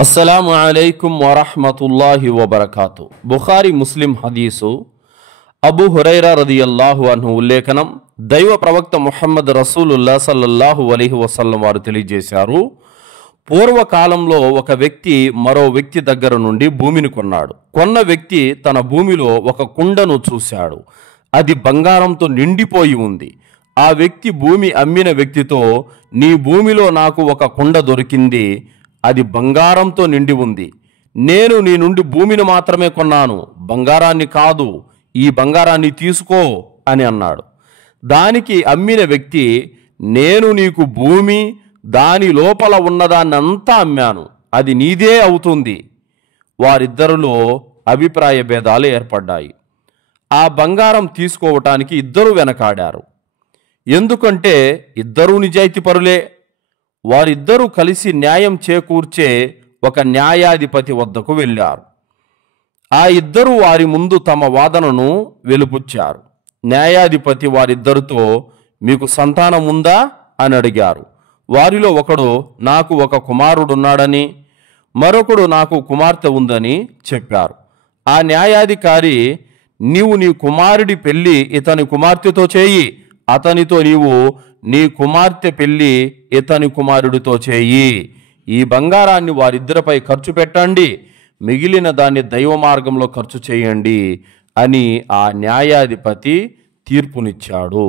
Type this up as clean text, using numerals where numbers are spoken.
అస్సలాము అలైకుం వరహ్మతుల్లాహి వబరకాతు. బుఖారీ ముస్లిం హదీసు. అబూ హురైరా రదియల్లాహు అన్హు ఉల్లేఖనం. దైవ ప్రవక్త ముహమ్మద్ రసూలుల్లా సల్లల్లాహు అలైహి వసల్లం వారు తెలియజేశారు, పూర్వకాలంలో ఒక వ్యక్తి మరో వ్యక్తి దగ్గర నుండి భూమిని కొన్నాడు. కొన్న వ్యక్తి తన భూమిలో ఒక కుండను చూశాడు. అది బంగారంతో నిండిపోయి ఉంది. ఆ వ్యక్తి భూమి అమ్మిన వ్యక్తితో, నీ భూమిలో నాకు ఒక కుండ దొరికింది, అది బంగారంతో నిండి ఉంది. నేను నీ నుండి భూమిని మాత్రమే కొన్నాను, బంగారాన్ని కాదు. ఈ బంగారాన్ని తీసుకో అని అన్నాడు. దానికి అమ్మిన వ్యక్తి, నేను నీకు భూమి, దాని లోపల ఉన్నదాన్నంతా అమ్మాను, అది నీదే అవుతుంది. వారిద్దరిలో అభిప్రాయ భేదాలు ఏర్పడ్డాయి. ఆ బంగారం తీసుకోవటానికి ఇద్దరు వెనకాడారు. ఎందుకంటే ఇద్దరూ నిజాయితీపరులే. వారిద్దరూ కలిసి న్యాయం చేకూర్చే ఒక న్యాయాధిపతి వద్దకు వెళ్ళారు. ఆ ఇద్దరు వారి ముందు తమ వాదనను వెలుపుచ్చారు. న్యాయాధిపతి వారిద్దరితో, మీకు సంతానం ఉందా అని అడిగారు. వారిలో ఒకడు, నాకు ఒక కుమారుడున్నాడని, మరొకడు, నాకు కుమార్తె ఉందని చెప్పారు. ఆ న్యాయాధికారి, నీవు నీ కుమారుడి పెళ్లి ఇతని కుమార్తెతో చేయి, అతనితో నీవు నీ కుమార్తె పెళ్లి ఇతని కుమారుడితో చేయి. ఈ బంగారాన్ని వారిద్దరిపై ఖర్చు పెట్టండి, మిగిలిన దాన్ని దైవ మార్గంలో ఖర్చు చేయండి అని ఆ న్యాయాధిపతి తీర్పునిచ్చాడు.